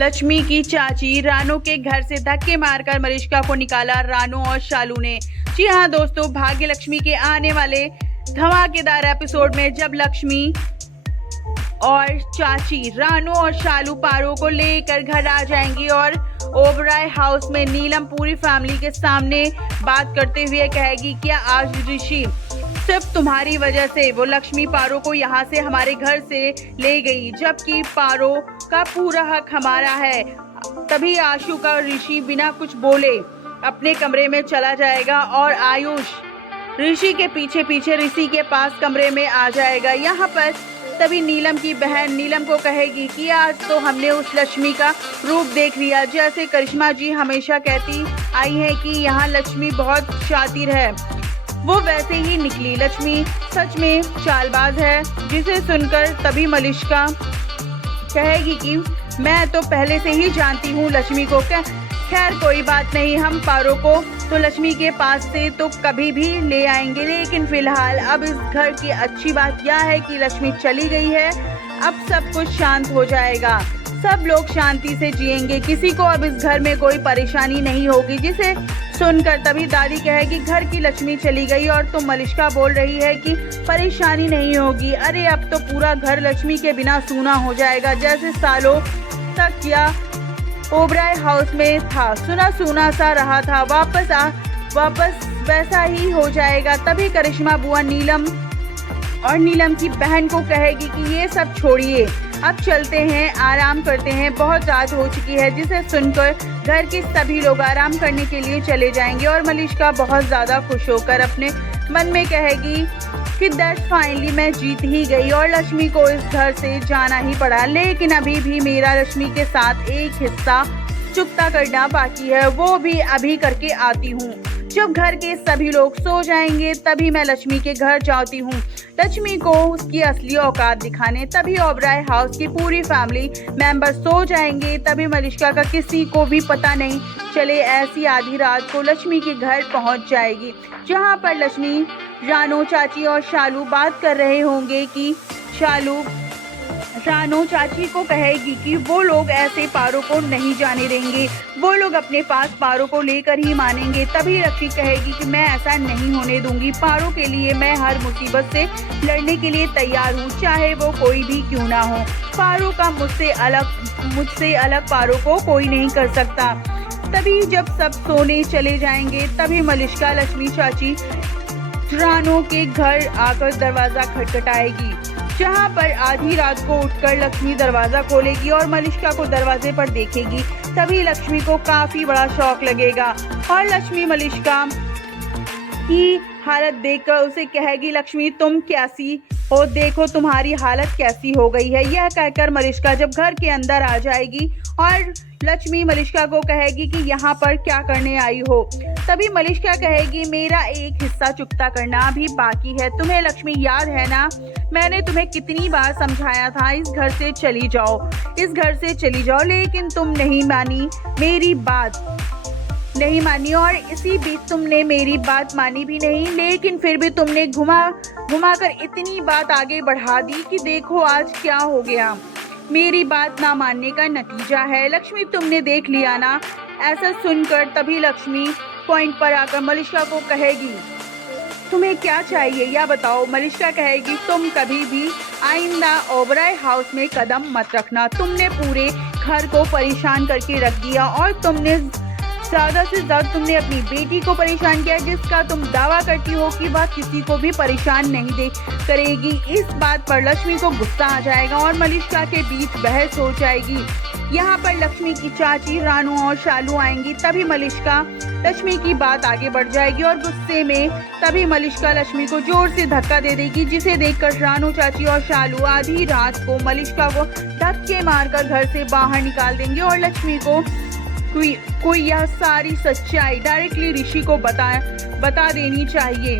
लक्ष्मी की चाची रानू के घर से धक्के मारकर मलिष्का को निकाला रानू और शालू ने। जी हाँ दोस्तों, भाग्य लक्ष्मी के आने वाले धमाकेदार एपिसोड में जब लक्ष्मी और चाची रानू और शालू पारो को लेकर घर आ जाएंगी और ओबराय हाउस में नीलम पूरी फैमिली के सामने बात करते हुए कहेगी, क्या आज ऋषि सिर्फ तुम्हारी वजह से वो लक्ष्मी पारो को यहाँ से हमारे घर से ले गई, जबकि पारो का पूरा हक हमारा है। तभी आशु का ऋषि बिना कुछ बोले अपने कमरे में चला जाएगा और आयुष ऋषि के पीछे पीछे ऋषि के पास कमरे में आ जाएगा। यहाँ पर तभी नीलम की बहन नीलम को कहेगी कि आज तो हमने उस लक्ष्मी का रूप देख लिया, जैसे करिश्मा जी हमेशा कहती आई है कि यहाँ लक्ष्मी बहुत शातिर है, वो वैसे ही निकली। लक्ष्मी सच में चालबाज है। जिसे सुनकर तभी मलिष्का कहेगी कि मैं तो पहले से ही जानती हूँ लक्ष्मी को। खैर कोई बात नहीं, हम पारो को तो लक्ष्मी के पास से तो कभी भी ले आएंगे, लेकिन फिलहाल अब इस घर की अच्छी बात यह है कि लक्ष्मी चली गई है। अब सब कुछ शांत हो जाएगा, सब लोग शांति से जिएंगे, किसी को अब इस घर में कोई परेशानी नहीं होगी। जिसे सुनकर तभी दादी कहेगी, घर की लक्ष्मी चली गई और तुम मलिष्का बोल रही है कि परेशानी नहीं होगी। अरे अब तो पूरा घर लक्ष्मी के बिना सूना हो जाएगा, जैसे सालों तक या ओबराय हाउस में था, सुना सुना सा रहा था, वापस वैसा ही हो जाएगा। तभी करिश्मा बुआ नीलम और नीलम की बहन को कहेगी कि ये सब छोड़िए, अब चलते हैं, आराम करते हैं, बहुत रात हो चुकी है। जिसे सुनकर घर के सभी लोग आराम करने के लिए चले जाएंगे और मलिष्का बहुत ज़्यादा खुश होकर अपने मन में कहेगी कि दैट्स फाइनली मैं जीत ही गई और लक्ष्मी को इस घर से जाना ही पड़ा, लेकिन अभी भी मेरा लक्ष्मी के साथ एक हिस्सा चुकता करना बाकी है, वो भी अभी करके आती हूँ। जब घर के सभी लोग सो जाएंगे तभी मैं लक्ष्मी के घर जाती हूँ, लक्ष्मी को उसकी असली औकात दिखाने। तभी ओबराय हाउस की पूरी फैमिली मेंबर सो जाएंगे। तभी मलिष्का का किसी को भी पता नहीं चले ऐसी आधी रात को लक्ष्मी के घर पहुँच जाएगी, जहाँ पर लक्ष्मी रानू चाची और शालू बात कर रहे होंगे कि शालू रानू चाची को कहेगी कि वो लोग ऐसे पारो को नहीं जाने देंगे, वो लोग अपने पास पारो को लेकर ही मानेंगे। तभी लक्ष्मी कहेगी कि मैं ऐसा नहीं होने दूंगी, पारो के लिए मैं हर मुसीबत से लड़ने के लिए तैयार हूँ, चाहे वो कोई भी क्यों ना हो। पारो का मुझसे अलग पारो को कोई नहीं कर सकता। तभी जब सब सोने चले जाएंगे तभी मलिष्का लक्ष्मी चाची रानू के घर आकर दरवाजा खटखटाएगी, जहां पर आधी रात को उठकर लक्ष्मी दरवाजा खोलेगी और मलिष्का को दरवाजे पर देखेगी। तभी लक्ष्मी को काफी बड़ा शौक लगेगा और लक्ष्मी मलिष्का की हालत देखकर उसे कहेगी, लक्ष्मी तुम कैसी हो, देखो तुम्हारी हालत कैसी हो गई है। यह कहकर मलिष्का जब घर के अंदर आ जाएगी और लक्ष्मी मलिष्का को कहेगी कि यहाँ पर क्या करने आई हो। तभी मलिष्का कहेगी, मेरा एक हिस्सा चुकता करना अभी बाकी है। तुम्हें लक्ष्मी याद है ना, मैंने तुम्हें कितनी बार समझाया था इस घर से चली जाओ, इस घर से चली जाओ, लेकिन तुम नहीं मानी, मेरी बात नहीं मानी और इसी बीच तुमने मेरी बात मानी भी नहीं, लेकिन फिर भी तुमने घुमा कर इतनी बात आगे बढ़ा दी कि देखो आज क्या हो गया। मेरी बात ना मानने का नतीजा है लक्ष्मी, तुमने देख लिया ना। ऐसा सुनकर तभी लक्ष्मी पॉइंट पर आकर मलिष्का को कहेगी, तुम्हें क्या चाहिए या बताओ। मलिष्का कहेगी, तुम कभी भी आइंदा ओबराय हाउस में कदम मत रखना, तुमने पूरे घर को परेशान करके रख दिया और तुमने ज़्यादा से ज़्यादा तुमने अपनी बेटी को परेशान किया, जिसका तुम दावा करती हो कि वह किसी को भी परेशान नहीं करेगी। इस बात पर लक्ष्मी को गुस्सा आ जाएगा और मलिष्का के बीच बहस हो जाएगी। यहाँ पर लक्ष्मी की चाची रानू और शालू आएंगी। तभी मलिष्का लक्ष्मी की बात आगे बढ़ जाएगी और गुस्से में तभी मलिष्का लक्ष्मी को जोर से धक्का दे देगी, जिसे देखकर रानू चाची और शालू आधी रात को मलिष्का को धक्के मारकर घर से बाहर निकाल देंगे और लक्ष्मी को कोई यह सारी सच्चाई डायरेक्टली ऋषि को बता देनी चाहिए।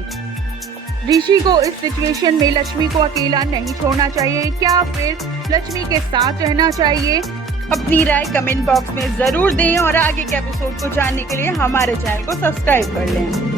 ऋषि को इस सिचुएशन में लक्ष्मी को अकेला नहीं छोड़ना चाहिए, क्या फिर लक्ष्मी के साथ रहना चाहिए। अपनी राय कमेंट बॉक्स में जरूर दें और आगे के एपिसोड को जानने के लिए हमारे चैनल को सब्सक्राइब कर लें।